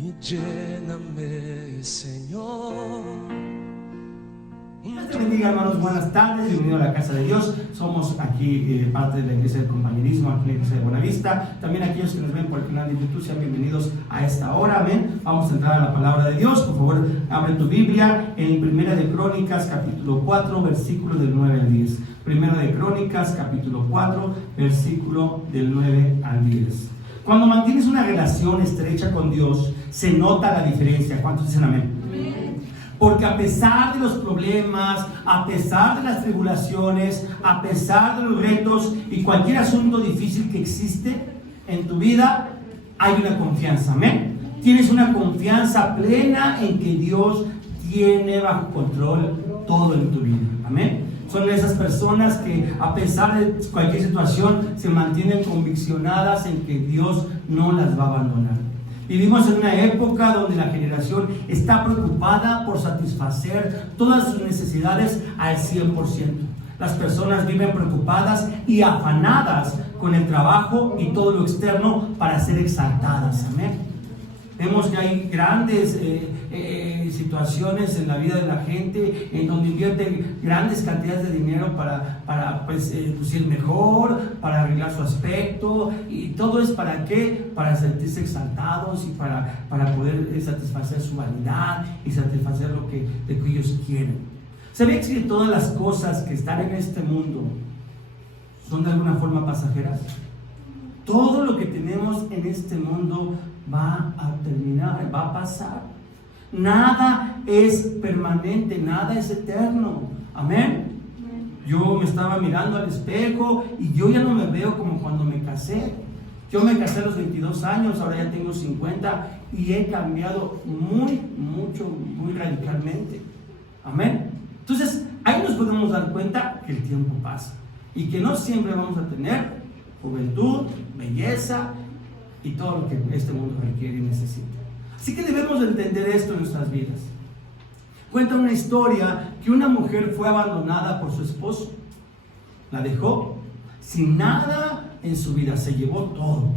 y lléname, Señor. Dios te bendiga, hermanos, buenas tardes, bienvenidos a la casa de Dios. Somos aquí parte de la iglesia del compañerismo, aquí en la iglesia de Buenavista. También aquellos que nos ven por el canal de YouTube, sean bienvenidos a esta hora, amén. Vamos a entrar a la palabra de Dios. Por favor, abre tu Biblia en Primera de Crónicas, capítulo 4, versículo del 9 al 10. Primera de Crónicas, capítulo 4, versículo del 9 al 10. Cuando mantienes una relación estrecha con Dios, se nota la diferencia. ¿Cuántos dicen amén? Porque a pesar de los problemas, a pesar de las tribulaciones, a pesar de los retos y cualquier asunto difícil que existe en tu vida, hay una confianza, amén. Tienes una confianza plena en que Dios tiene bajo control todo en tu vida, amén. Son esas personas que a pesar de cualquier situación se mantienen conviccionadas en que Dios no las va a abandonar. Vivimos en una época donde la generación está preocupada por satisfacer todas sus necesidades al 100%. Las personas viven preocupadas y afanadas con el trabajo y todo lo externo para ser exaltadas. Amén. Vemos que hay grandes situaciones en la vida de la gente en donde invierten grandes cantidades de dinero para lucir mejor, para arreglar su aspecto, y todo es ¿para qué? Para sentirse exaltados y para poder satisfacer su vanidad y satisfacer lo que ellos quieren. ¿Sabías que todas las cosas que están en este mundo son de alguna forma pasajeras? Todo lo que tenemos en este mundo va a terminar, va a pasar. Nada es permanente, nada es eterno. Amén. Yo me estaba mirando al espejo y yo ya no me veo como cuando me casé. Yo me casé a los 22 años, ahora ya tengo 50 y he cambiado muy radicalmente. Amén. Entonces, ahí nos podemos dar cuenta que el tiempo pasa y que no siempre vamos a tener juventud, belleza y todo lo que este mundo requiere y necesita. Así que debemos de entender esto en nuestras vidas. Cuenta una historia que una mujer fue abandonada por su esposo. La dejó sin nada en su vida, se llevó todo.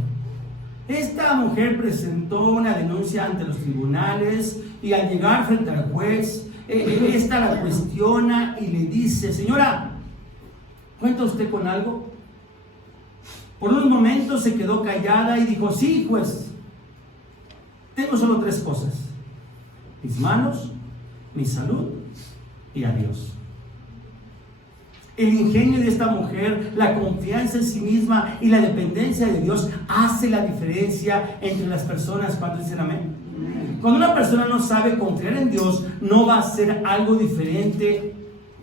Esta mujer presentó una denuncia ante los tribunales y al llegar frente al juez, esta la cuestiona y le dice: señora, ¿cuenta usted con algo? Por unos momentos se quedó callada y dijo: sí, juez, tengo solo 3 cosas: mis manos, mi salud y a Dios. El ingenio de esta mujer, la confianza en sí misma y la dependencia de Dios hace la diferencia entre las personas. ¿Cuántos dicen amén? Cuando una persona no sabe confiar en Dios, no va a hacer algo diferente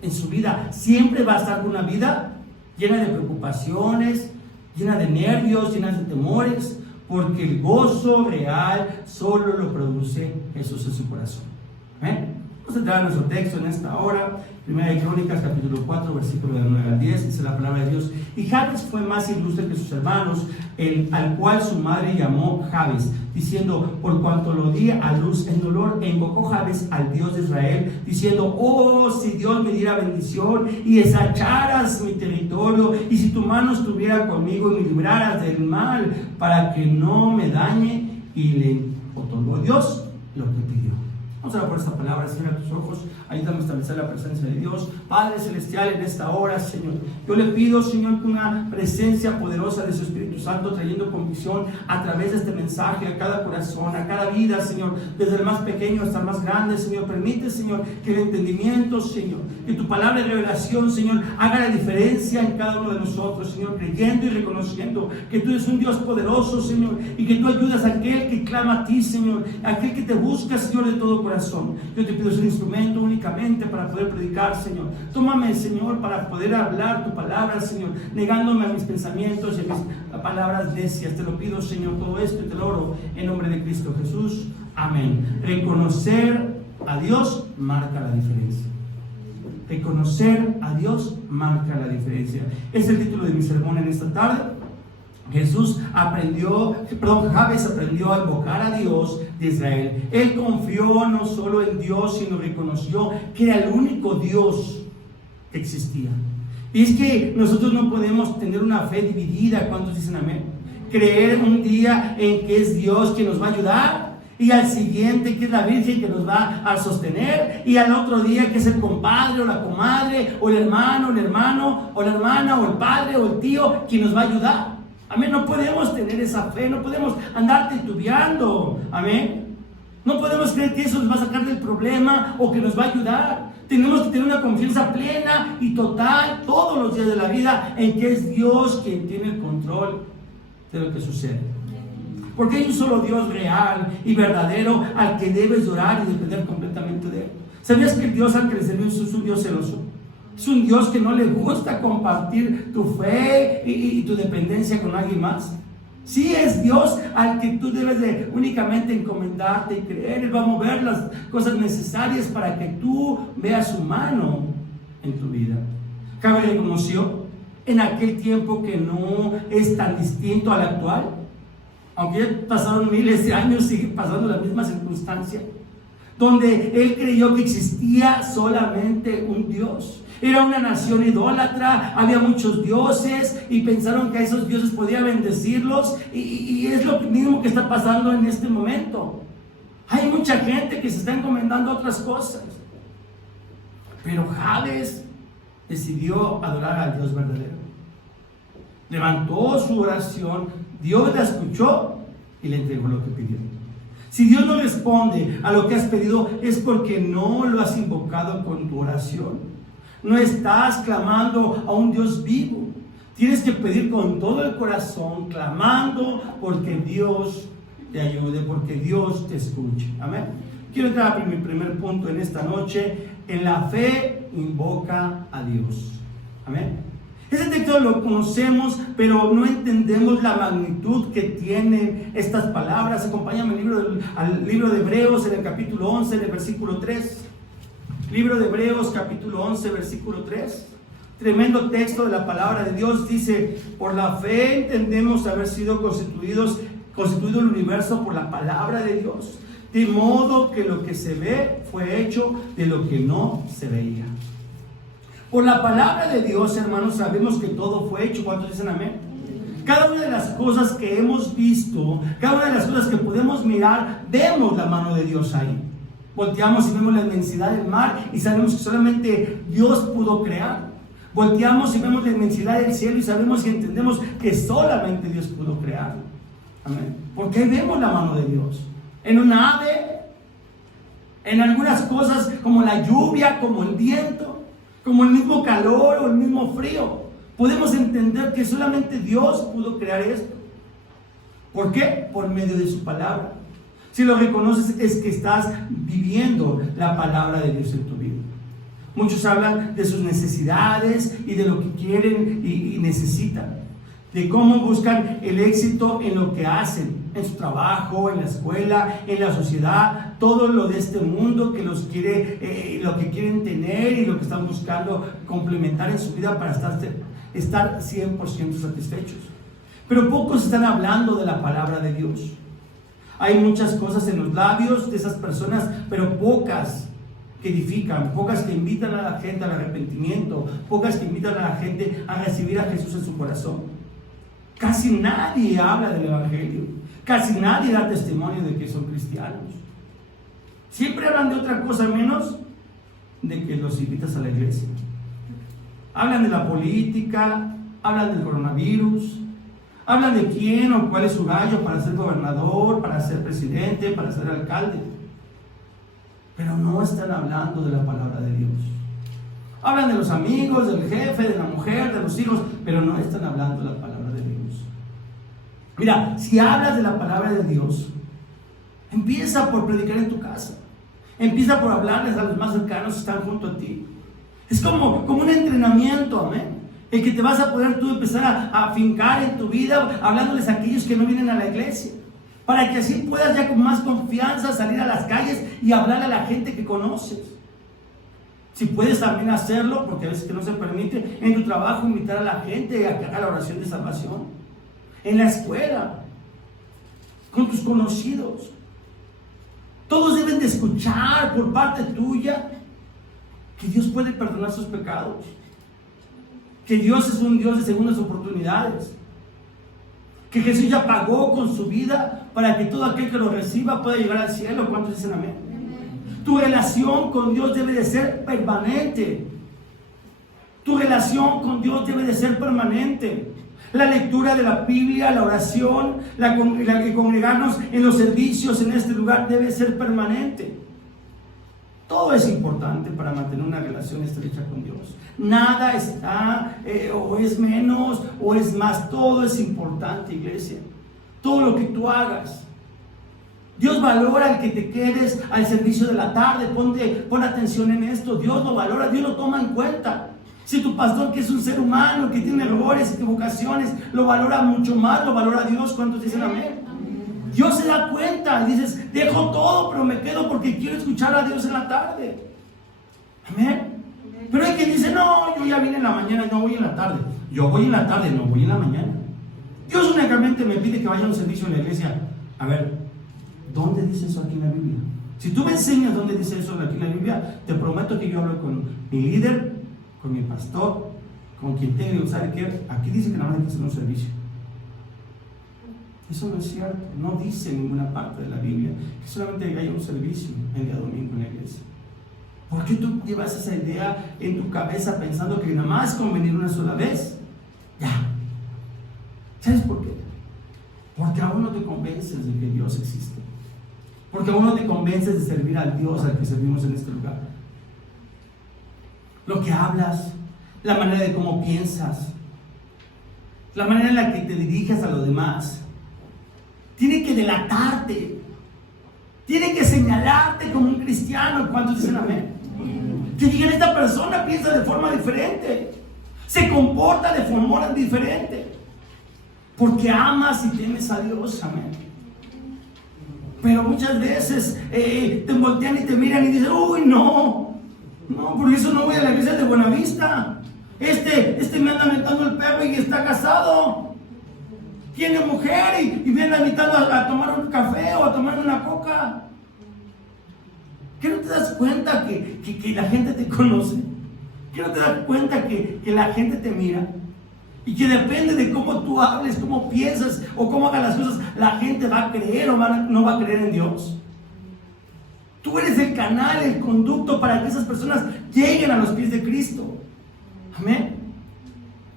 en su vida. Siempre va a estar con una vida llena de preocupaciones, llena de nervios, llena de temores, porque el gozo real solo lo produce Jesús en su corazón. Vamos a entrar a nuestro texto en esta hora. Primera de Crónicas, capítulo 4, versículo del 9 al 10, dice la palabra de Dios: y Jabes fue más ilustre que sus hermanos, al cual su madre llamó Jabes, diciendo: por cuanto lo di a luz en dolor. E invocó Jabes al Dios de Israel, diciendo: oh, si Dios me diera bendición y ensancharas mi territorio, y si tu mano estuviera conmigo y me libraras del mal, para que no me dañe. Y le otorgó Dios lo que pidió. Vamos a orar por esta palabra. Cierra tus ojos, ayúdame a establecer la presencia de Dios. Padre Celestial, en esta hora, Señor, yo le pido, Señor, que una presencia poderosa de su Espíritu Santo, trayendo convicción a través de este mensaje a cada corazón, a cada vida, Señor, desde el más pequeño hasta el más grande, Señor. Permite, Señor, que el entendimiento, Señor, que tu palabra de revelación, Señor, haga la diferencia en cada uno de nosotros, Señor, creyendo y reconociendo que tú eres un Dios poderoso, Señor, y que tú ayudas a aquel que clama a ti, Señor, a aquel que te busca, Señor, de todo corazón. Yo te pido ser instrumento únicamente para poder predicar, Señor. Tómame, Señor, para poder hablar tu palabra, Señor, negándome a mis pensamientos y a mis palabras necias. Te lo pido, Señor, todo esto y te lo oro en nombre de Cristo Jesús. Amén. Reconocer a Dios marca la diferencia. Reconocer a Dios marca la diferencia. Es el título de mi sermón en esta tarde. Jabes aprendió a invocar a Dios de Israel. Él confió no solo en Dios, sino reconoció que era el único Dios que existía. Y es que nosotros no podemos tener una fe dividida. ¿Cuántos dicen amén? Creer un día en que es Dios quien nos va a ayudar y al siguiente que es la Virgen que nos va a sostener, y al otro día que es el compadre o la comadre, o el hermano, o la hermana, o el padre o el tío quien nos va a ayudar. Amén. No podemos tener esa fe, no podemos andar titubeando. Amén. No podemos creer que eso nos va a sacar del problema o que nos va a ayudar. Tenemos que tener una confianza plena y total todos los días de la vida en que es Dios quien tiene el control de lo que sucede. Porque hay un solo Dios real y verdadero al que debes orar y depender completamente de Él. ¿Sabías que el Dios al que le servimos es un Dios celoso? Es un Dios que no le gusta compartir tu fe y tu dependencia con alguien más. Sí, es Dios al que tú debes de únicamente encomendarte y creer. Él va a mover las cosas necesarias para que tú veas su mano en tu vida. Cabe reconoció en aquel tiempo que no es tan distinto al actual. Aunque ya pasaron miles de años, sigue pasando la misma circunstancia, donde él creyó que existía solamente un Dios. Era una nación idólatra, había muchos dioses y pensaron que a esos dioses podía bendecirlos, y es lo mismo que está pasando en este momento. Hay mucha gente que se está encomendando a otras cosas, pero Jabes decidió adorar al Dios verdadero. Levantó su oración, Dios la escuchó y le entregó lo que pidió. Si Dios no responde a lo que has pedido, es porque no lo has invocado con tu oración. No estás clamando a un Dios vivo. Tienes que pedir con todo el corazón, clamando porque Dios te ayude, porque Dios te escuche. Amén. Quiero entrar a mi primer punto en esta noche. En la fe invoca a Dios. Amén. Ese texto lo conocemos, pero no entendemos la magnitud que tienen estas palabras. Acompáñame al libro de Hebreos, en el capítulo 11, en el versículo 3. Libro de Hebreos, capítulo 11, versículo 3. Tremendo texto de la palabra de Dios. Dice: por la fe entendemos haber sido constituido el universo por la palabra de Dios, de modo que lo que se ve fue hecho de lo que no se veía. Por la palabra de Dios, hermanos, sabemos que todo fue hecho. ¿Cuántos dicen amén? Cada una de las cosas que hemos visto, cada una de las cosas que podemos mirar, vemos la mano de Dios ahí. Volteamos y vemos la inmensidad del mar y sabemos que solamente Dios pudo crear. Volteamos y vemos la inmensidad del cielo y sabemos y entendemos que solamente Dios pudo crear. Amén. Porque ahí vemos la mano de Dios. En un ave, en algunas cosas como la lluvia, como el viento, como el mismo calor o el mismo frío. Podemos entender que solamente Dios pudo crear esto. ¿Por qué? Por medio de su palabra. Si lo reconoces, es que estás viviendo la palabra de Dios en tu vida. Muchos hablan de sus necesidades y de lo que quieren y necesitan, de cómo buscan el éxito en lo que hacen, en su trabajo, en la escuela, en la sociedad, todo lo de este mundo que los quiere, lo que quieren tener y lo que están buscando complementar en su vida para estar 100% satisfechos. Pero pocos están hablando de la palabra de Dios. Hay muchas cosas en los labios de esas personas, pero pocas que edifican, pocas que invitan a la gente al arrepentimiento, pocas que invitan a la gente a recibir a Jesús en su corazón. Casi nadie habla del Evangelio, casi nadie da testimonio de que son cristianos. Siempre hablan de otra cosa menos de que los invitas a la iglesia. Hablan de la política, hablan del coronavirus, hablan de quién o cuál es su gallo para ser gobernador, para ser presidente, para ser alcalde. Pero no están hablando de la palabra de Dios. Hablan de los amigos, del jefe, de la mujer, de los hijos, pero no están hablando de la palabra de Dios. Mira, si hablas de la palabra de Dios, empieza por predicar en tu casa. Empieza por hablarles a los más cercanos que están junto a ti. Es como un entrenamiento, amén. El que te vas a poder tú empezar a afincar en tu vida, hablándoles a aquellos que no vienen a la iglesia, para que así puedas ya con más confianza salir a las calles y hablar a la gente que conoces. Si puedes también hacerlo, porque a veces que no se permite, en tu trabajo invitar a la gente a que haga la oración de salvación, en la escuela, con tus conocidos. Todos deben de escuchar por parte tuya que Dios puede perdonar sus pecados, que Dios es un Dios de segundas oportunidades. Que Jesús ya pagó con su vida para que todo aquel que lo reciba pueda llegar al cielo. ¿Cuántos dicen amén? Tu relación con Dios debe de ser permanente. Tu relación con Dios debe de ser permanente. La lectura de la Biblia, la oración, la congregarnos en los servicios en este lugar debe ser permanente. Todo es importante para mantener una relación estrecha con Dios. Nada está o es menos o es más. Todo es importante, iglesia. Todo lo que tú hagas. Dios valora el que te quedes al servicio de la tarde. Pon atención en esto. Dios lo valora, Dios lo toma en cuenta. Si tu pastor, que es un ser humano, que tiene errores, equivocaciones, lo valora mucho más, lo valora Dios. ¿Cuántos dicen amén? Dios se da cuenta y dices, dejo todo, pero me quedo porque quiero escuchar a Dios en la tarde. Amén. Pero hay quien dice, no, yo ya vine en la mañana, no voy en la tarde. Yo voy en la tarde, no voy en la mañana. Dios únicamente me pide que vaya a un servicio en la iglesia. A ver, ¿dónde dice eso aquí en la Biblia? Si tú me enseñas dónde dice eso aquí en la Biblia, te prometo que yo hablo con mi líder, con mi pastor, con quien tenga que usar que aquí dice que nada más hay que hacer un servicio. Eso no es cierto. No dice en ninguna parte de la Biblia que solamente haya un servicio el día domingo en la iglesia. ¿Por qué tú llevas esa idea en tu cabeza pensando que nada más con venir una sola vez? Ya. ¿Sabes por qué? Porque aún no te convences de que Dios existe. Porque aún no te convences de servir al Dios al que servimos en este lugar. Lo que hablas, la manera de cómo piensas, la manera en la que te diriges a los demás, tiene que delatarte, tiene que señalarte como un cristiano. ¿Cuántos dicen amén? Que digan, esta persona piensa de forma diferente, se comporta de forma diferente, porque amas y temes a Dios. Amén. Pero muchas veces te voltean y te miran y dicen, uy, no, por eso no voy a la iglesia de Buenavista. Este me anda aventando el perro y está casado, tiene mujer y viene invitando a tomar un café o a tomar una coca. ¿Qué no te das cuenta que la gente te conoce? ¿Qué no te das cuenta que la gente te mira? Y que depende de cómo tú hables, cómo piensas o cómo hagas las cosas, la gente va a creer o no va a creer en Dios. Tú eres el canal, el conducto para que esas personas lleguen a los pies de Cristo. Amén.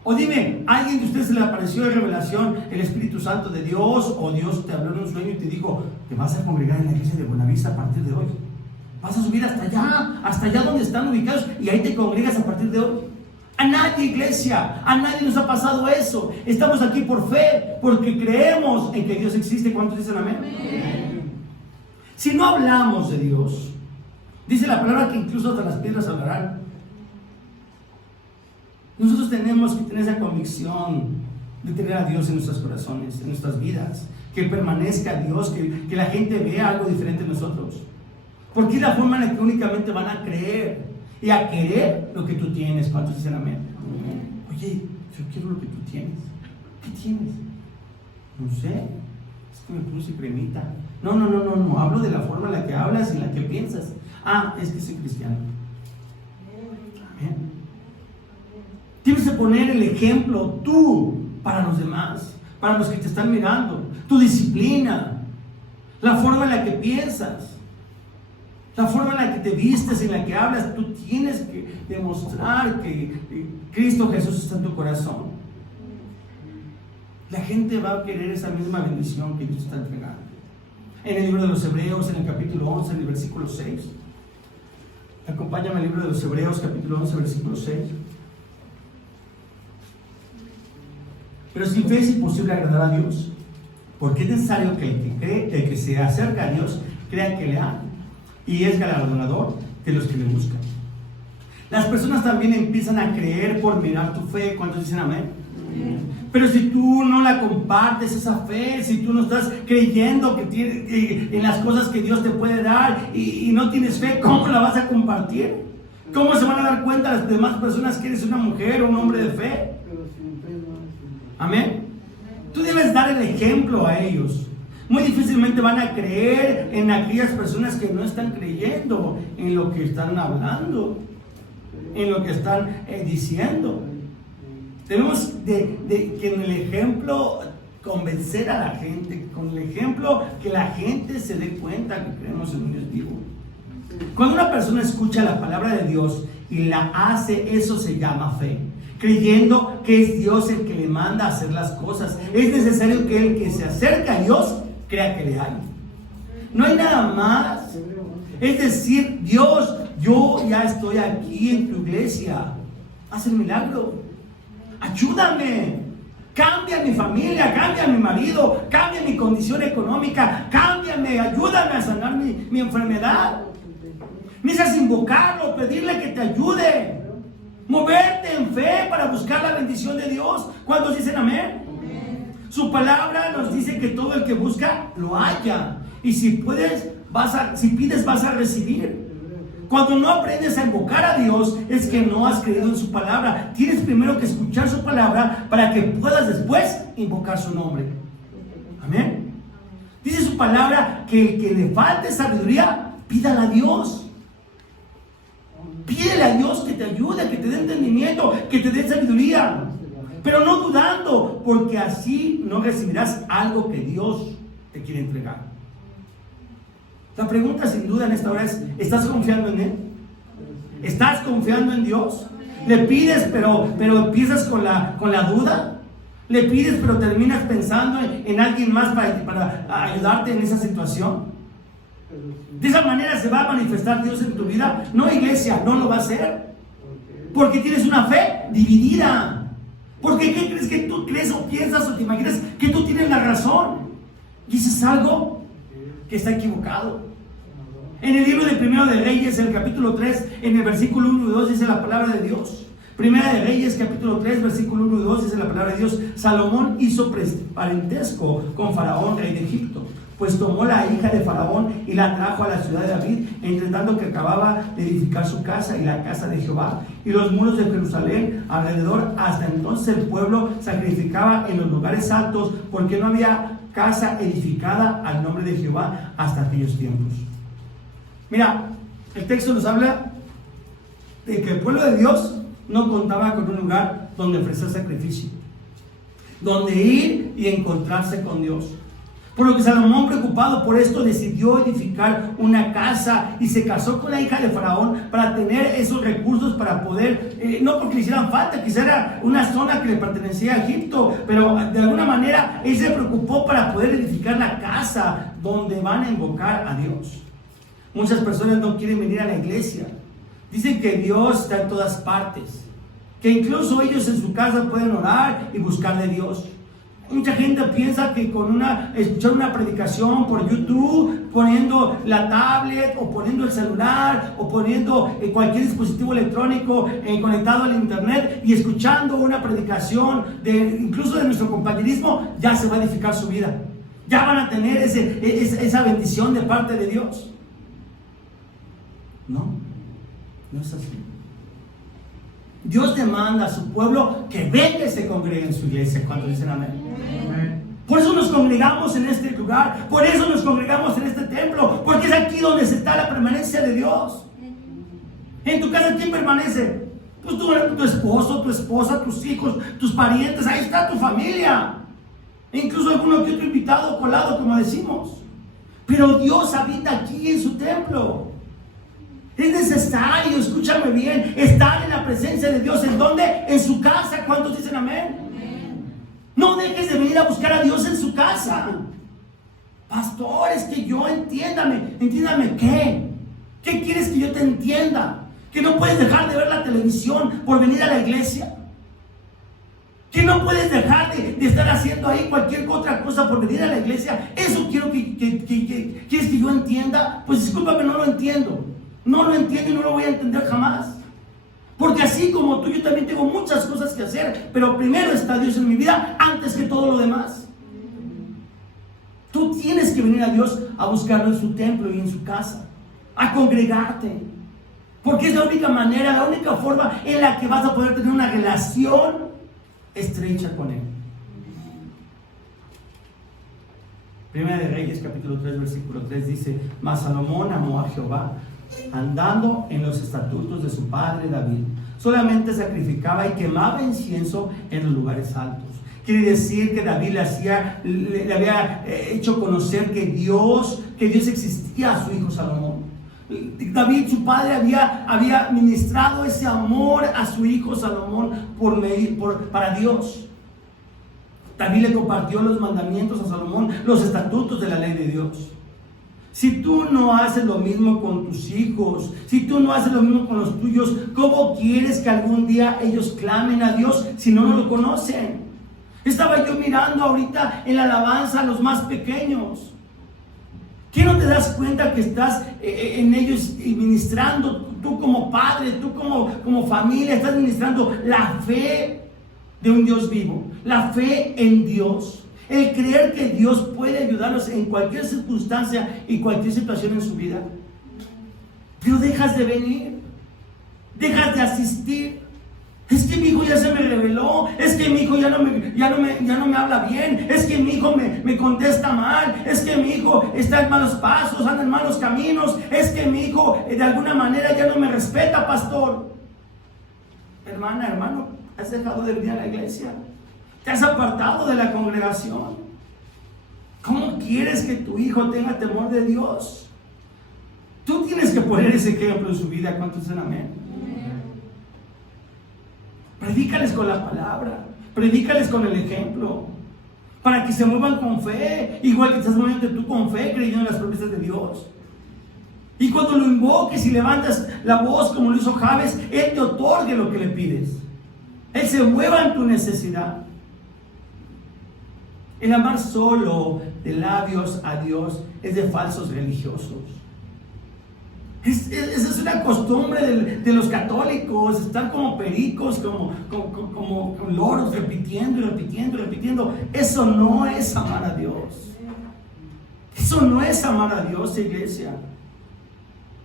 O dime, ¿a alguien de ustedes se le apareció en revelación el Espíritu Santo de Dios? O Dios te habló en un sueño y te dijo, te vas a congregar en la iglesia de Buenavista a partir de hoy. Vas a subir hasta allá donde están ubicados y ahí te congregas a partir de hoy. A nadie, iglesia, a nadie nos ha pasado eso. Estamos aquí por fe, porque creemos en que Dios existe. ¿Cuántos dicen amén? Amén. Si no hablamos de Dios, dice la palabra que incluso hasta las piedras hablarán. Nosotros tenemos que tener esa convicción de tener a Dios en nuestros corazones, en nuestras vidas, que permanezca Dios, que la gente vea algo diferente en nosotros, porque es la forma en la que únicamente van a creer y a querer lo que tú tienes. ¿Cuántos dicen amén? Oye, yo quiero lo que tú tienes. ¿Qué tienes? No sé, es que me puse cremita. No, hablo de la forma en la que hablas y en la que piensas. Es que soy cristiano. Amén. Tienes que poner el ejemplo tú para los demás, para los que te están mirando. Tu disciplina, la forma en la que piensas, la forma en la que te vistes, en la que hablas. Tú tienes que demostrar que Cristo Jesús está en tu corazón. La gente va a querer esa misma bendición que Dios está entregando. En el libro de los Hebreos, en el capítulo 11, en el versículo 6. Acompáñame al libro de los Hebreos, capítulo 11, versículo 6. Pero sin fe es imposible agradar a Dios, porque es necesario que el que se acerca a Dios crea que le ama y es galardonador de los que le buscan. Las personas también empiezan a creer por mirar tu fe. ¿Cuántos dicen amén? Pero si tú no la compartes, esa fe, si tú no estás creyendo en las cosas que Dios te puede dar y no tienes fe, ¿cómo la vas a compartir? ¿Cómo se van a dar cuenta las demás personas que eres una mujer o un hombre de fe? Amén. Tú debes dar el ejemplo a ellos. Muy difícilmente van a creer en aquellas personas que no están creyendo en lo que están hablando, en lo que están diciendo. Debemos que en el ejemplo convencer a la gente, con el ejemplo, que la gente se dé cuenta que creemos en un Dios vivo. Cuando una persona escucha la palabra de Dios y la hace, eso se llama fe. Creyendo que es Dios el que le manda a hacer las cosas. Es necesario que el que se acerca a Dios crea que le hay. No hay nada más. Es decir, Dios, yo ya estoy aquí en tu iglesia. Haz el milagro. Ayúdame. Cambia mi familia, cambia mi marido, cambia mi condición económica, cámbiame, ayúdame a sanar mi enfermedad. Necesitas invocarlo, pedirle que te ayude. Moverte en fe para buscar la bendición de Dios. ¿Cuántos dicen amén? Su palabra nos dice que todo el que busca lo halla. Y si pides, vas a recibir. Cuando no aprendes a invocar a Dios, es que no has creído en su palabra. Tienes primero que escuchar su palabra para que puedas después invocar su nombre. Amén. Dice su palabra que el que le falte sabiduría, pídala a Dios. Pídele a Dios que te ayude, que te dé entendimiento, que te dé sabiduría. Pero no dudando, porque así no recibirás algo que Dios te quiere entregar. La pregunta sin duda en esta hora es: ¿estás confiando en Él? ¿Estás confiando en Dios? ¿Le pides pero empiezas con la duda? ¿Le pides pero terminas pensando en alguien más para ayudarte en esa situación? De esa manera se va a manifestar Dios en tu vida. No, iglesia, no lo va a hacer. Porque tienes una fe dividida. Porque ¿qué crees? Que tú crees o piensas o te imaginas que tú tienes la razón. Dices algo que está equivocado. En el libro de Primero de Reyes, en el capítulo 3, en el versículo 1 y 2 dice la palabra de Dios. Primera de Reyes, capítulo 3, versículo 1 y 2 dice la palabra de Dios: Salomón hizo parentesco con Faraón, rey de Egipto, pues tomó la hija de Faraón y la trajo a la ciudad de David, entre tanto que acababa de edificar su casa y la casa de Jehová y los muros de Jerusalén alrededor. Hasta entonces el pueblo sacrificaba en los lugares altos, porque no había casa edificada al nombre de Jehová hasta aquellos tiempos. Mira, el texto nos habla de que el pueblo de Dios no contaba con un lugar donde ofrecer sacrificio, donde ir y encontrarse con Dios. Por lo que Salomón, preocupado por esto, decidió edificar una casa y se casó con la hija de Faraón para tener esos recursos para poder, no porque le hicieran falta, quizá era una zona que le pertenecía a Egipto, pero de alguna manera él se preocupó para poder edificar la casa donde van a invocar a Dios. Muchas personas no quieren venir a la iglesia. Dicen que Dios está en todas partes, que incluso ellos en su casa pueden orar y buscar de Dios. Mucha gente piensa que con escuchar una predicación por YouTube, poniendo la tablet o poniendo el celular o poniendo cualquier dispositivo electrónico conectado al internet y escuchando una predicación incluso de nuestro compañerismo, ya se va a edificar su vida. Ya van a tener esa bendición de parte de Dios. No es así. Dios demanda a su pueblo que venga y se congregue en su iglesia. ¿Cuántos dicen amén? Por eso nos congregamos en este lugar, por eso nos congregamos en este templo, porque es aquí donde está la permanencia de Dios. En tu casa, ¿quién permanece? Pues tu esposo, tu esposa, tus hijos, tus parientes, ahí está tu familia. E incluso alguno que otro invitado colado, como decimos. Pero Dios habita aquí en su templo. Es necesario, escúchame bien, estar en la presencia de Dios. ¿En dónde? En su casa. ¿Cuántos dicen amén? No dejes de venir a buscar a Dios en su casa. Pastor, es que yo entiéndame ¿qué? ¿Qué quieres que yo te entienda? ¿Que no puedes dejar de ver la televisión por venir a la iglesia? ¿Que no puedes dejar de estar haciendo ahí cualquier otra cosa por venir a la iglesia? ¿Eso quiero que quieres que yo entienda? Pues discúlpame, no lo entiendo. No lo entiendo y no lo voy a entender jamás. Porque así como tú, yo también tengo muchas cosas que hacer, pero primero está Dios en mi vida antes que todo lo demás. Tú tienes que venir a Dios a buscarlo en su templo y en su casa, a congregarte, porque es la única manera, la única forma en la que vas a poder tener una relación estrecha con Él. Primera de Reyes, capítulo 3, versículo 3 dice: Mas Salomón amó a Jehová, andando en los estatutos de su padre David. Solamente sacrificaba y quemaba incienso en los lugares altos, Quiere decir que David le había hecho conocer que Dios existía a su hijo Salomón. David, su padre, había ministrado ese amor a su hijo Salomón para Dios. David le compartió los mandamientos a Salomón, los estatutos de la ley de Dios. Si tú no haces lo mismo con tus hijos, si tú no haces lo mismo con los tuyos, ¿cómo quieres que algún día ellos clamen a Dios si no lo conocen? Estaba yo mirando ahorita en la alabanza a los más pequeños. ¿Qué no te das cuenta que estás en ellos ministrando? Tú como padre, tú como familia, estás ministrando la fe de un Dios vivo, la fe en Dios. El creer que Dios puede ayudarlos en cualquier circunstancia y cualquier situación en su vida. Pero dejas de venir, dejas de asistir. Es que mi hijo ya se me reveló, es que mi hijo ya no me habla bien, es que mi hijo me contesta mal, es que mi hijo está en malos pasos, anda en malos caminos, es que mi hijo de alguna manera ya no me respeta, pastor. Hermana, hermano, has dejado de venir a la iglesia. Te has apartado de la congregación. ¿Cómo quieres que tu hijo tenga temor de Dios? Tú tienes que poner ese ejemplo en su vida. ¿Cuántos dicen amén? Predícales con la palabra, predícales con el ejemplo, para que se muevan con fe, igual que estás moviendo tú con fe, creyendo en las promesas de Dios. Y cuando lo invoques y levantas la voz como lo hizo Jabes, Él te otorgue lo que le pides. Él se mueva en tu necesidad. El amar solo de labios a Dios es de falsos religiosos. Esa es una costumbre de los católicos, estar como pericos, como loros, repitiendo y repitiendo y repitiendo. Eso no es amar a Dios. Eso no es amar a Dios, iglesia.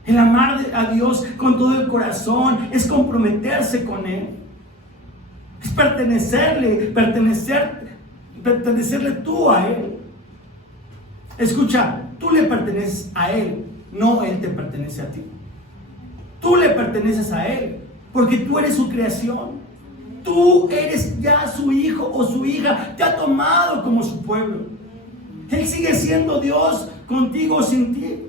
El amar a Dios con todo el corazón es comprometerse con Él. Es pertenecerle tú a Él. Escucha, tú le perteneces a Él, no Él te pertenece a ti. Tú le perteneces a Él, porque tú eres su creación. Tú eres ya su hijo o su hija, te ha tomado como su pueblo. Él sigue siendo Dios contigo o sin ti.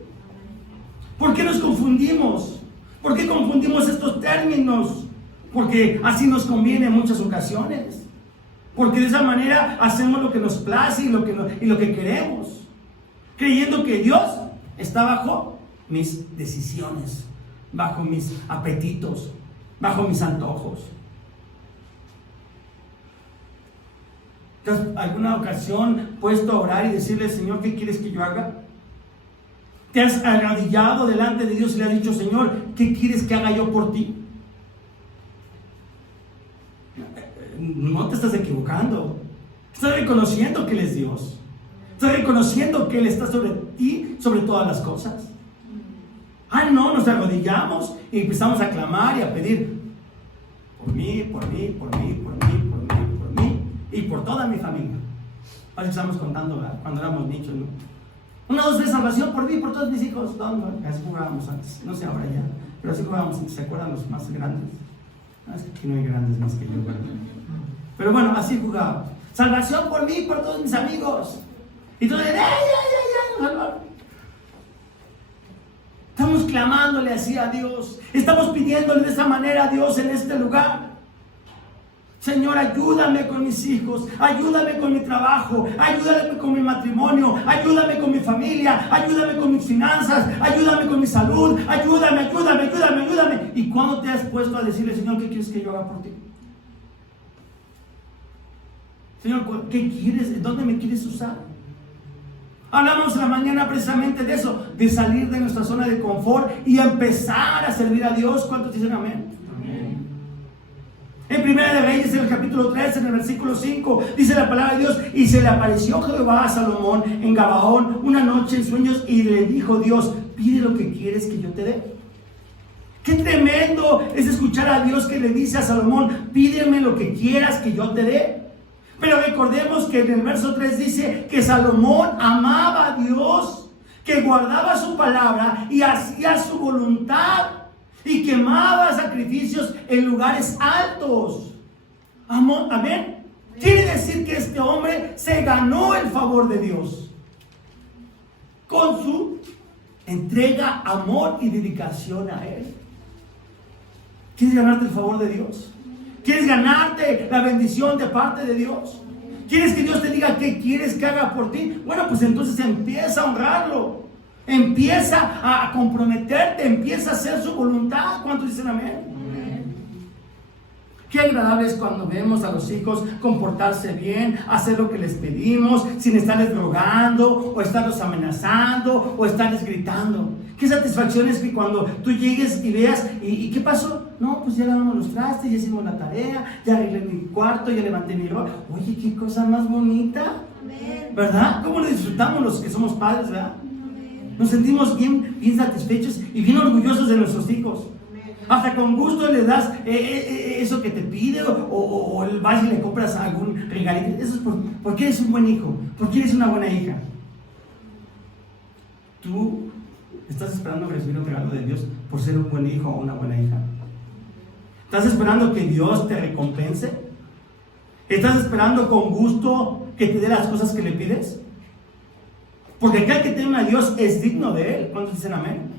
¿Por qué nos confundimos? ¿Por qué confundimos estos términos? Porque así nos conviene en muchas ocasiones. Porque de esa manera hacemos lo que nos place y lo que queremos, creyendo que Dios está bajo mis decisiones, bajo mis apetitos, bajo mis antojos. ¿Te has alguna ocasión puesto a orar y decirle, Señor, ¿qué quieres que yo haga? ¿Te has arrodillado delante de Dios y le has dicho, Señor, ¿qué quieres que haga yo por ti? No te estás equivocando. Estás reconociendo que Él es Dios. Estás reconociendo que Él está sobre ti, sobre todas las cosas. No, nos arrodillamos y empezamos a clamar y a pedir por mí, por mí, por mí, por mí, por mí, por mí y por toda mi familia. Así estamos contando cuando éramos niños, ¿no? 1, 2, 3, salvación por mí, por todos mis hijos. No, así jugábamos antes, no sé ahora ya, pero así jugábamos antes. ¿Se acuerdan los más grandes? Es que aquí no hay grandes más que yo, ¿verdad? Pero bueno, así jugábamos. Salvación por mí, por todos mis amigos. Y todos estamos clamándole así a Dios. Estamos pidiéndole de esa manera a Dios en este lugar. Señor, ayúdame con mis hijos, ayúdame con mi trabajo, ayúdame con mi matrimonio, ayúdame con mi familia, ayúdame con mis finanzas, ayúdame con mi salud, ayúdame. ¿Y cuándo te has puesto a decirle, Señor, qué quieres que yo haga por ti? Señor, ¿qué quieres? ¿Dónde me quieres usar? Hablamos en la mañana precisamente de eso, de salir de nuestra zona de confort y empezar a servir a Dios. ¿Cuántos dicen amén? Amén. En Primera de Reyes, en el capítulo 3, en el versículo 5, dice la palabra de Dios: y se le apareció Jehová a Salomón en Gabaón una noche en sueños, y le dijo Dios: pide lo que quieres que yo te dé. Qué tremendo es escuchar a Dios que le dice a Salomón: pídeme lo que quieras que yo te dé. Pero recordemos que en el verso 3 dice que Salomón amaba a Dios, que guardaba su palabra y hacía su voluntad, y quemaba sacrificios en lugares altos. Amén. Quiere decir que este hombre se ganó el favor de Dios con su entrega, amor y dedicación a Él. ¿Quieres ganarte el favor de Dios? ¿Quieres ganarte la bendición de parte de Dios? ¿Quieres que Dios te diga qué quieres que haga por ti? Bueno, pues entonces empieza a honrarlo. Empieza a comprometerte, empieza a hacer su voluntad. ¿Cuántos dicen amén? Qué agradable es cuando vemos a los hijos comportarse bien, hacer lo que les pedimos, sin estarles drogando, o estarlos amenazando, o estarles gritando. Qué satisfacción es que cuando tú llegues y veas, ¿y qué pasó? No, pues ya lavamos los trastes, ya hicimos la tarea, ya arreglé mi cuarto, ya levanté mi ropa. Oye, qué cosa más bonita, ¿verdad? ¿Cómo lo disfrutamos los que somos padres, verdad? Nos sentimos bien satisfechos y bien orgullosos de nuestros hijos. Hasta con gusto le das eso que te pide o vas y le compras algún regalito. Eso es porque eres un buen hijo, porque eres una buena hija. Tú estás esperando recibir un regalo de Dios por ser un buen hijo o una buena hija. ¿Estás esperando que Dios te recompense? ¿Estás esperando con gusto que te dé las cosas que le pides? Porque aquel que teme a Dios es digno de Él. ¿Cuántos dicen amén?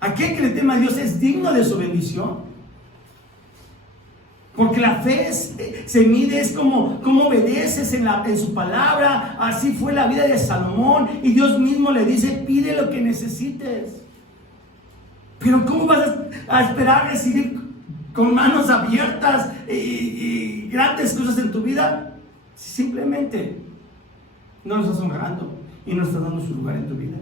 Aquel que le teme a Dios es digno de su bendición. Porque la fe se mide, es como obedeces en su palabra. Así fue la vida de Salomón. Y Dios mismo le dice, pide lo que necesites. Pero ¿cómo vas a esperar recibir con manos abiertas y grandes cosas en tu vida? Si simplemente no lo estás honrando y no estás dando su lugar en tu vida.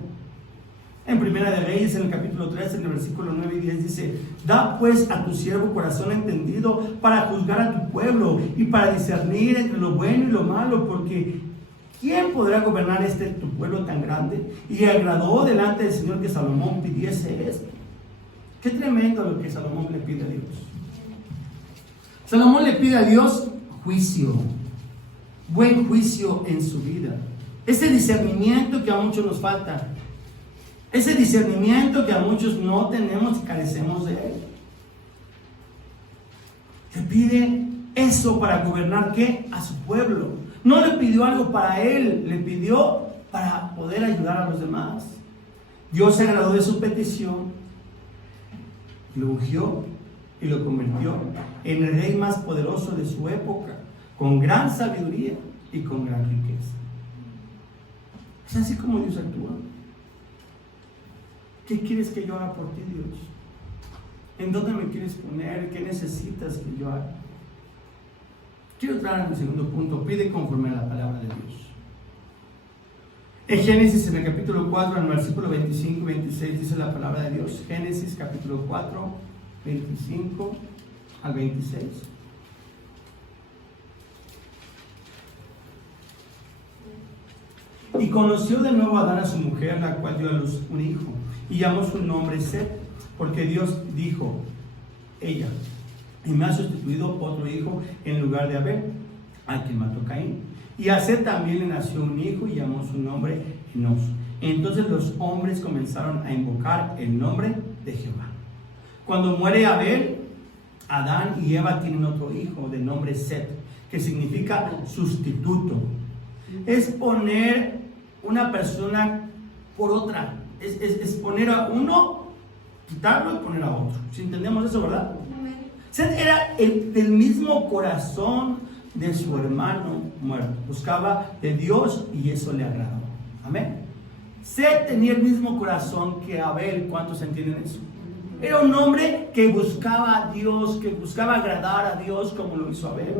En Primera de Reyes, en el capítulo 3, en el versículo 9 y 10 dice: da pues a tu siervo corazón entendido para juzgar a tu pueblo y para discernir entre lo bueno y lo malo, porque ¿quién podrá gobernar tu pueblo tan grande? Y agradó delante del Señor que Salomón pidiese esto. Qué tremendo lo que Salomón le pide a Dios. Salomón le pide a Dios juicio, buen juicio en su vida. Ese discernimiento que a muchos nos falta. Ese discernimiento que a muchos no tenemos y carecemos de él. Le pide eso para gobernar, ¿qué? A su pueblo. No le pidió algo para él, le pidió para poder ayudar a los demás. Dios se agradó de su petición, lo ungió y lo convirtió en el rey más poderoso de su época, con gran sabiduría y con gran riqueza. Es así como Dios actúa. ¿Qué quieres que yo haga por ti, Dios? ¿En dónde me quieres poner? ¿Qué necesitas que yo haga? Quiero entrar en el segundo punto. Pide conforme a la palabra de Dios. En Génesis, en el capítulo 4, en el versículo 25 y 26, dice la palabra de Dios. Génesis, capítulo 4, 25 al 26. Y conoció de nuevo Adán a su mujer, la cual dio a luz un hijo, y llamó su nombre Set, porque Dios dijo, ella, y me ha sustituido otro hijo en lugar de Abel, a quien mató Caín. Y a Set también le nació un hijo, y llamó su nombre Enos. Entonces los hombres comenzaron a invocar el nombre de Jehová. Cuando muere Abel, Adán y Eva tienen otro hijo de nombre Set, que significa sustituto. Es poner una persona por otra. Es poner a uno, quitarlo y poner a otro. ¿Sí entendemos eso, verdad? Set era del mismo corazón de su hermano muerto. Buscaba de Dios y eso le agradó. Amén. Set tenía el mismo corazón que Abel. ¿Cuántos entienden eso? Era un hombre que buscaba a Dios, que buscaba agradar a Dios como lo hizo Abel.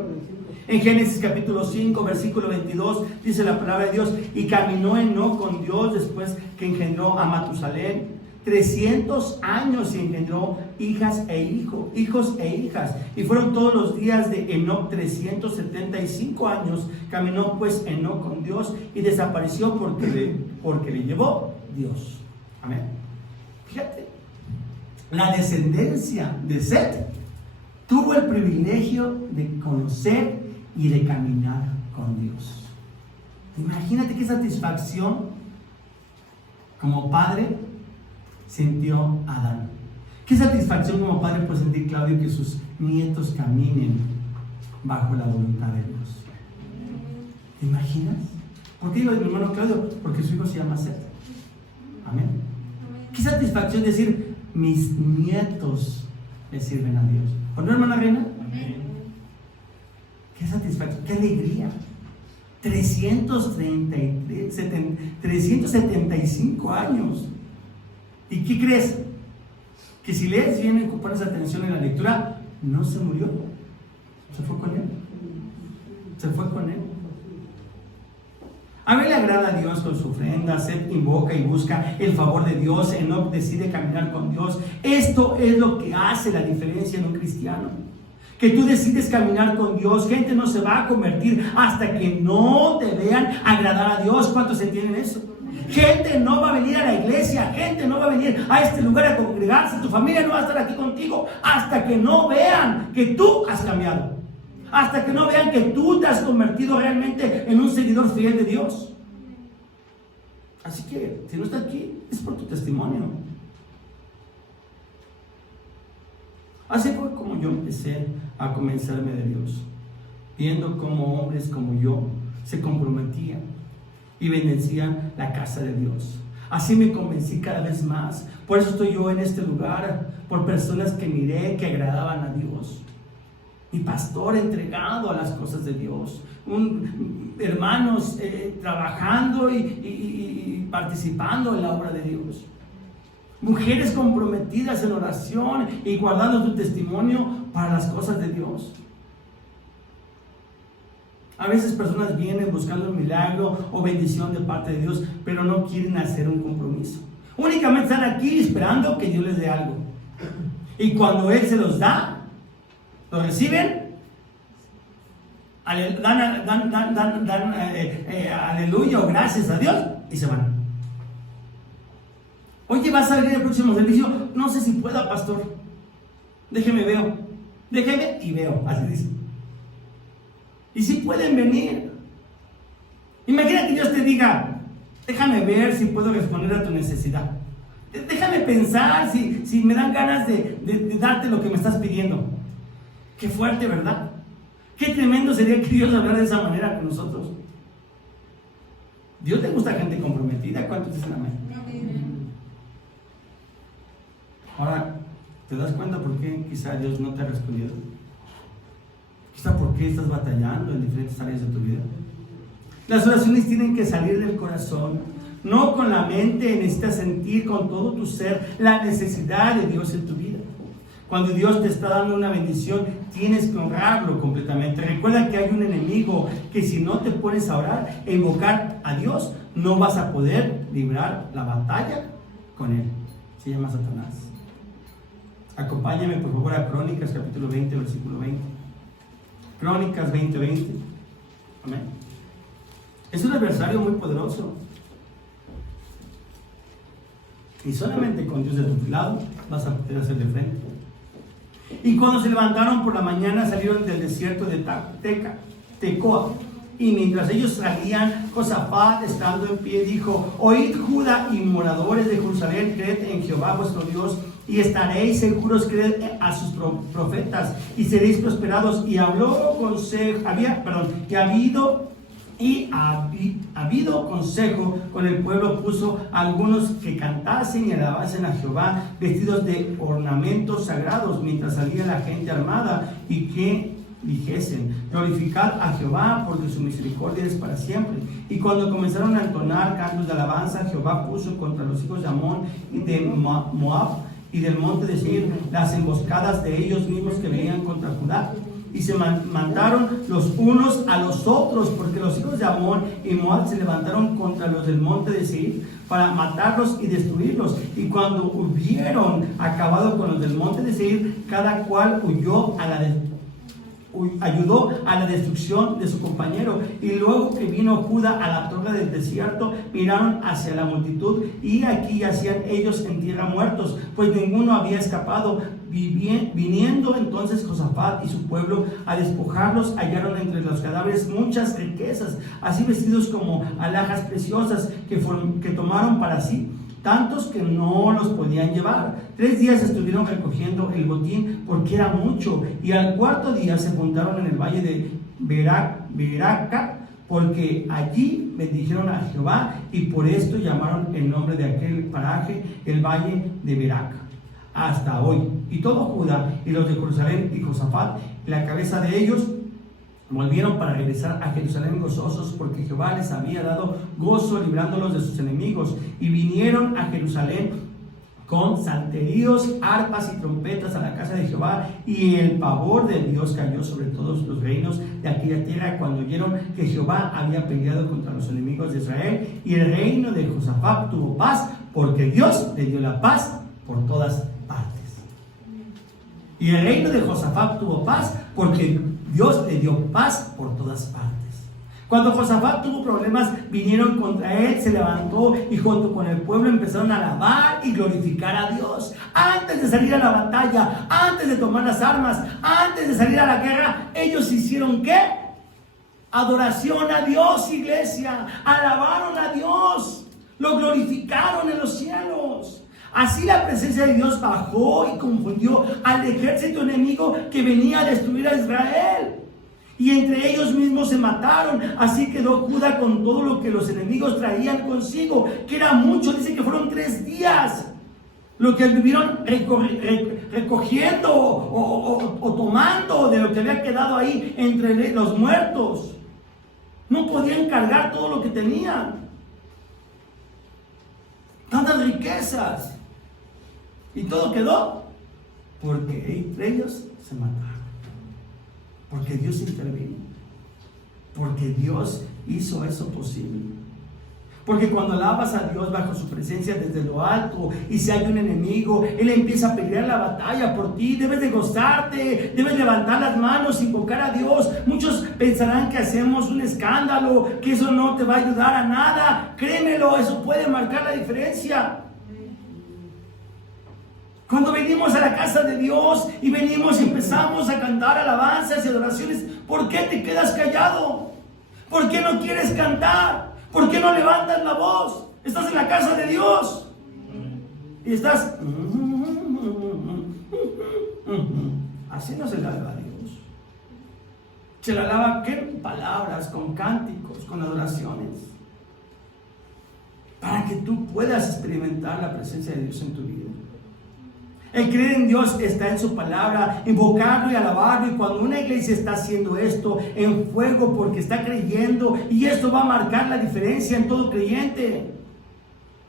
En Génesis capítulo 5, versículo 22, dice la palabra de Dios: y caminó Enoc con Dios después que engendró a Matusalén 300 años, y engendró hijos e hijas. Y fueron todos los días de Enoc 375 años. Caminó pues Enoc con Dios y desapareció porque le llevó Dios. Amén. Fíjate, la descendencia de Set tuvo el privilegio de conocer y de caminar con Dios. Imagínate qué satisfacción como padre sintió Adán. Qué satisfacción como padre puede sentir Claudio que sus nietos caminen bajo la voluntad de Dios. ¿Te imaginas? ¿Por qué digo mi hermano Claudio? Porque su hijo se llama Seth. Amén. Qué satisfacción decir, mis nietos le sirven a Dios. ¿O no, hermana Reina? Qué satisfacción, qué alegría. 375 años. ¿Y qué crees? Que si lees bien y pones atención en la lectura, no se murió. Se fue con él. Se fue con él. A mí le agrada a Dios con su ofrenda. Seth invoca y busca el favor de Dios. Enoch decide caminar con Dios. Esto es lo que hace la diferencia en un cristiano. Que tú decides caminar con Dios. Gente no se va a convertir hasta que no te vean agradar a Dios. ¿Cuántos entienden eso? Gente no va a venir a la iglesia. Gente no va a venir a este lugar a congregarse. Tu familia no va a estar aquí contigo hasta que no vean que tú has cambiado. Hasta que no vean que tú te has convertido realmente en un seguidor fiel de Dios. Así que, si no está aquí, es por tu testimonio. Así fue como yo empecé a convencerme de Dios, viendo cómo hombres como yo se comprometían y bendecían la casa de Dios. Así me convencí cada vez más. Por eso estoy yo en este lugar, por personas que miré que agradaban a Dios. Mi pastor entregado a las cosas de Dios, hermanos trabajando y participando en la obra de Dios, mujeres comprometidas en oración y guardando tu testimonio para las cosas de Dios. A veces personas vienen buscando un milagro o bendición de parte de Dios, pero no quieren hacer un compromiso. Únicamente están aquí esperando que Dios les dé algo. Y cuando Él se los da, lo reciben, dan aleluya o gracias a Dios y se van. Oye, vas a venir el próximo servicio, no sé si pueda, pastor, déjeme veo, déjeme y veo, así dice. Y si pueden venir. Imagina que Dios te diga, déjame ver si puedo responder a tu necesidad, déjame pensar si me dan ganas de darte lo que me estás pidiendo. Qué fuerte, ¿verdad? Qué tremendo sería que Dios hablara de esa manera con nosotros. Dios le gusta gente comprometida. ¿Cuántos dicen amén? Ahora, ¿te das cuenta por qué quizá Dios no te ha respondido? Quizá por qué estás batallando en diferentes áreas de tu vida. Las oraciones tienen que salir del corazón, no con la mente. Necesitas sentir con todo tu ser la necesidad de Dios en tu vida. Cuando Dios te está dando una bendición, tienes que honrarlo completamente. Recuerda que hay un enemigo que si no te pones a orar e invocar a Dios, no vas a poder librar la batalla con él. Se llama Satanás. Acompáñame por favor a Crónicas capítulo 20, versículo 20. Crónicas 20, 20. Amén. Es un adversario muy poderoso. Y solamente con Dios de tu lado vas a poder hacerle frente. Y cuando se levantaron por la mañana, salieron del desierto de Tecoa. Y mientras ellos salían, Josafat, estando en pie, dijo: Oíd, Judá y moradores de Jerusalén, creed en Jehová vuestro Dios, y estaréis seguros, creed a sus profetas, y seréis prosperados. Y habló consejo, habido consejo con el pueblo, puso a algunos que cantasen y alabasen a Jehová, vestidos de ornamentos sagrados, mientras salía la gente armada, y que dijesen: glorificad a Jehová, porque su misericordia es para siempre. Y cuando comenzaron a entonar cantos de alabanza, Jehová puso contra los hijos de Amón y de Moab y del monte de Seir las emboscadas de ellos mismos que venían contra Judá. Y se mataron los unos a los otros, porque los hijos de Amón y Moab se levantaron contra los del monte de Seir para matarlos y destruirlos. Y cuando hubieron acabado con los del monte de Seir, cada cual ayudó a la destrucción de su compañero. Y luego que vino Judá a la torre del desierto, miraron hacia la multitud, y aquí yacían ellos en tierra muertos, pues ninguno había escapado. Viniendo entonces Josafat y su pueblo a despojarlos, hallaron entre los cadáveres muchas riquezas, así vestidos como alhajas preciosas que tomaron para sí. tantos que no los podían llevar. 3 días estuvieron recogiendo el botín porque era mucho, y al 4.º día se juntaron en el valle de Beraca, porque allí bendijeron a Jehová, y por esto llamaron el nombre de aquel paraje el valle de Beraca hasta hoy. Y todo Judá y los de Jerusalén y Josafat, la cabeza de ellos, volvieron para regresar a Jerusalén gozosos, porque Jehová les había dado gozo librándolos de sus enemigos. Y vinieron a Jerusalén con salterios, arpas y trompetas a la casa de Jehová, y el pavor de Dios cayó sobre todos los reinos de aquella tierra cuando oyeron que Jehová había peleado contra los enemigos de Israel. Y el reino de Josafat tuvo paz, porque Dios le dio la paz por todas partes. Y el reino de Josafat tuvo paz, porque Dios le dio paz por todas partes. Cuando Josafat tuvo problemas, vinieron contra él, se levantó y junto con el pueblo empezaron a alabar y glorificar a Dios. Antes de salir a la batalla, antes de tomar las armas, antes de salir a la guerra, ellos hicieron ¿qué? Adoración a Dios, iglesia. Alabaron a Dios, lo glorificaron en los cielos. Así la presencia de Dios bajó y confundió al ejército enemigo que venía a destruir a Israel. Y entre ellos mismos se mataron. Así quedó Judá con todo lo que los enemigos traían consigo, que era mucho. Dice que fueron 3 días lo que vivieron recogiendo o tomando de lo que había quedado ahí entre los muertos. No podían cargar todo lo que tenían. Tantas riquezas. Y todo quedó porque entre ellos se mataron. Porque Dios intervino. Porque Dios hizo eso posible. Porque cuando alabas a Dios bajo su presencia desde lo alto, y si hay un enemigo, Él empieza a pelear la batalla por ti. Debes de gozarte, debes levantar las manos, invocar a Dios. Muchos pensarán que hacemos un escándalo, que eso no te va a ayudar a nada. Créemelo, eso puede marcar la diferencia. Cuando venimos a la casa de Dios y venimos y empezamos a cantar alabanzas y adoraciones, ¿por qué te quedas callado? ¿Por qué no quieres cantar? ¿Por qué no levantas la voz? Estás en la casa de Dios y estás así no se le alaba a Dios. Se le alaba ¿qué? Palabras, con cánticos, con adoraciones, para que tú puedas experimentar la presencia de Dios en tu vida. El creer en Dios está en su palabra, invocarlo y alabarlo. Y cuando una iglesia está haciendo esto en fuego porque está creyendo, y esto va a marcar la diferencia en todo creyente.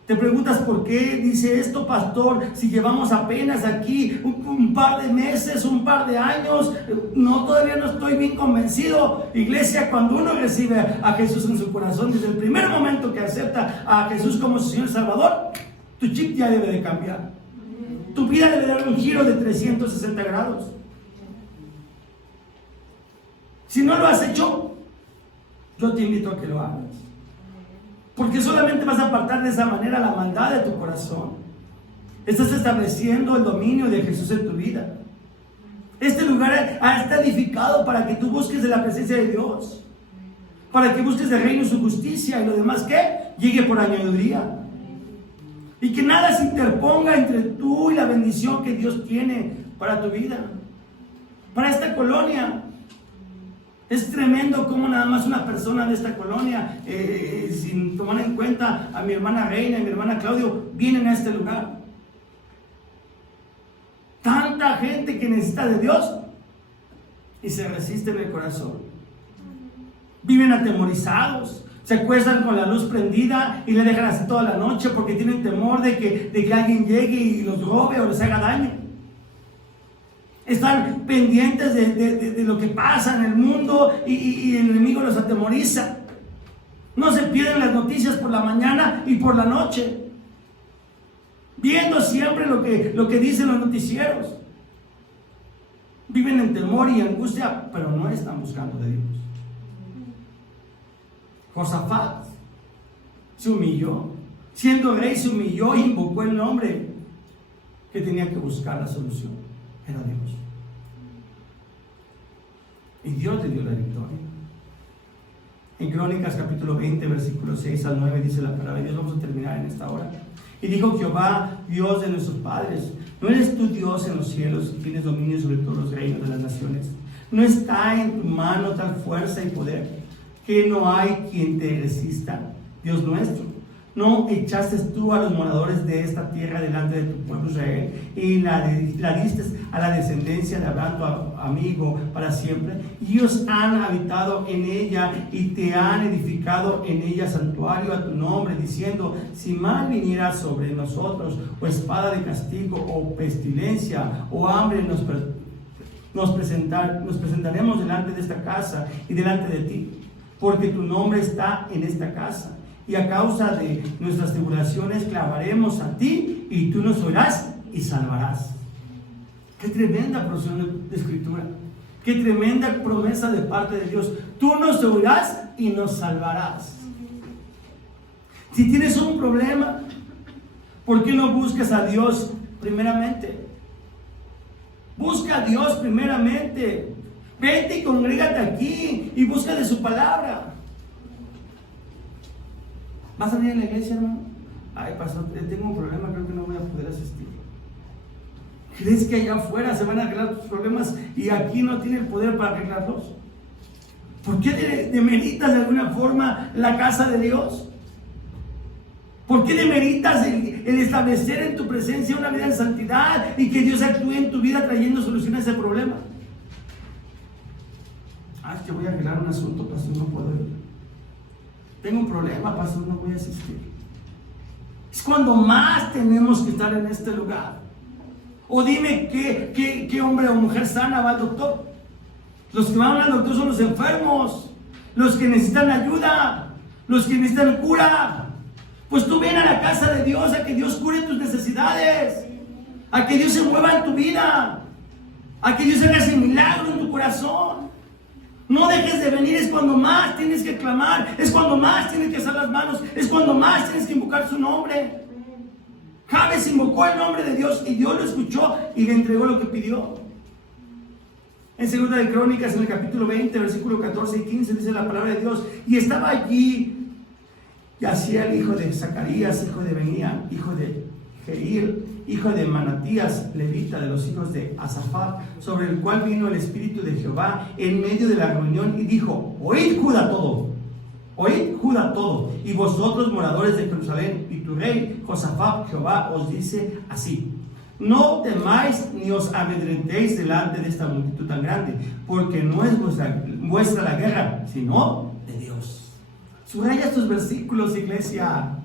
Te preguntas por qué dice esto, pastor, si llevamos apenas aquí un par de meses, un par de años. No, todavía no estoy bien convencido. Iglesia, cuando uno recibe a Jesús en su corazón, desde el primer momento que acepta a Jesús como su Señor y Salvador, tu chip ya debe de cambiar. Tu vida debe dar un giro de 360 grados. Si no lo has hecho, yo te invito a que lo hagas. Porque solamente vas a apartar de esa manera la maldad de tu corazón. Estás estableciendo el dominio de Jesús en tu vida. Este lugar está edificado para que tú busques de la presencia de Dios, para que busques el reino y su justicia, y lo demás que llegue por añadidura. Y que nada se interponga entre tú y la bendición que Dios tiene para tu vida, para esta colonia. Es tremendo cómo nada más una persona de esta colonia, sin tomar en cuenta a mi hermana Reina y mi hermana Claudio, vienen a este lugar. Tanta gente que necesita de Dios y se resiste en el corazón. Viven atemorizados. Se acuestan con la luz prendida y le dejan así toda la noche porque tienen temor de que alguien llegue y los robe o les haga daño. Están pendientes de lo que pasa en el mundo y el enemigo los atemoriza. No se pierden las noticias por la mañana y por la noche, viendo siempre lo que dicen los noticieros. Viven en temor y angustia, pero no están buscando de Dios. Josafat se humilló, siendo rey se humilló e invocó el nombre que tenía que buscar la solución. Era Dios. Y Dios le dio la victoria. En Crónicas capítulo 20 versículos 6 al 9 dice la palabra de Dios. Vamos a terminar en esta hora. Y dijo Jehová, Dios de nuestros padres: ¿no eres tú Dios en los cielos y tienes dominio sobre todos los reinos de las naciones? ¿No está en tu mano tal fuerza y poder que no hay quien te resista, Dios nuestro? ¿No echaste tú a los moradores de esta tierra delante de tu pueblo Israel y la diste a la descendencia de Abraham, tu amigo, para siempre? Y ellos han habitado en ella y te han edificado en ella santuario a tu nombre, diciendo: si mal viniera sobre nosotros, o espada de castigo, o pestilencia, o hambre, nos presentaremos delante de esta casa y delante de ti, porque tu nombre está en esta casa. Y a causa de nuestras tribulaciones clamaremos a ti, y tú nos oirás y salvarás. Qué tremenda porción de escritura, qué tremenda promesa de parte de Dios. Tú nos oirás y nos salvarás. Si tienes un problema, ¿por qué no buscas a Dios primeramente? Busca a Dios primeramente. Vete y congrégate aquí y busca de su palabra. ¿Vas a venir a la iglesia, hermano? Ay, pastor, tengo un problema, creo que no voy a poder asistir. ¿Crees que allá afuera se van a arreglar tus problemas y aquí no tiene el poder para arreglarlos? ¿Por qué demeritas de alguna forma la casa de Dios? ¿Por qué demeritas el establecer en tu presencia una vida en santidad y que Dios actúe en tu vida trayendo solución a ese problema? Es que voy a arreglar un asunto, pastor, no puedo ir. Tengo un problema, pastor, no voy a asistir. Es cuando más tenemos que estar en este lugar. O dime qué hombre o mujer sana va al doctor. Los que van al doctor son los enfermos, los que necesitan ayuda, los que necesitan cura. Pues tú ven a la casa de Dios a que Dios cure tus necesidades, a que Dios se mueva en tu vida, a que Dios haga ese milagro en tu corazón. No dejes de venir, es cuando más tienes que clamar, es cuando más tienes que alzar las manos, es cuando más tienes que invocar su nombre. Jabes invocó el nombre de Dios y Dios lo escuchó y le entregó lo que pidió. En 2 de Crónicas, en el capítulo 20, versículo 14 y 15, dice la palabra de Dios: y estaba allí Yaciel, hijo de Zacarías, hijo de Benía, hijo de Jehiel, hijo de Manatías, levita, de los hijos de Asafat, sobre el cual vino el Espíritu de Jehová en medio de la reunión y dijo: oíd Judá todo, y vosotros moradores de Jerusalén, y tu rey Josafat, Jehová os dice así: no temáis ni os amedrentéis delante de esta multitud tan grande, porque no es vuestra la guerra, sino de Dios. Subraya estos versículos, iglesia.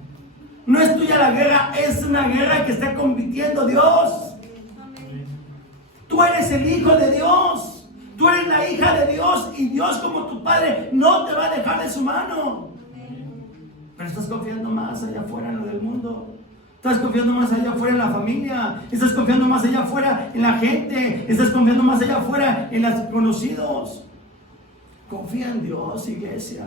No es tuya la guerra, es una guerra que está compitiendo Dios. Tú eres el hijo de Dios, tú eres la hija de Dios, y Dios, como tu padre, no te va a dejar de su mano. Pero estás confiando más allá afuera en lo del mundo. Estás confiando más allá afuera en la familia. Estás confiando más allá afuera en la gente. Estás confiando más allá afuera en los conocidos. Confía en Dios, iglesia.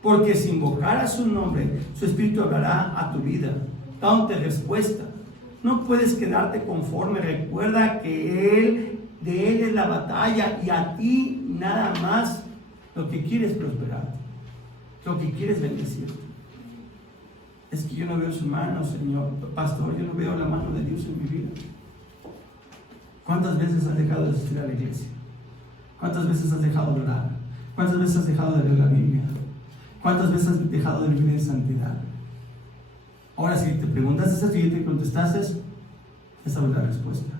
Porque si invocaras su nombre, su Espíritu hablará a tu vida, dándote respuesta. No puedes quedarte conforme. Recuerda que de Él es la batalla, y a ti nada más. Lo que quieres prosperar, lo que quieres bendecir. Es que yo no veo su mano, Señor. Pastor, yo no veo la mano de Dios en mi vida. ¿Cuántas veces has dejado de asistir a la iglesia? ¿Cuántas veces has dejado de orar? ¿Cuántas veces has dejado de leer la Biblia? ¿Cuántas veces has dejado de vivir en santidad? Ahora, si te preguntas esto y te contestaste, esa es la respuesta.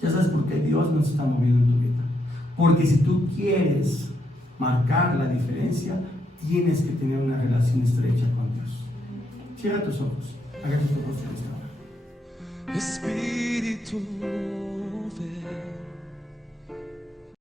Ya sabes por qué Dios nos está moviendo en tu vida. Porque si tú quieres marcar la diferencia, tienes que tener una relación estrecha con Dios. Cierra tus ojos. Haga tus ojos en esta hora. Espíritu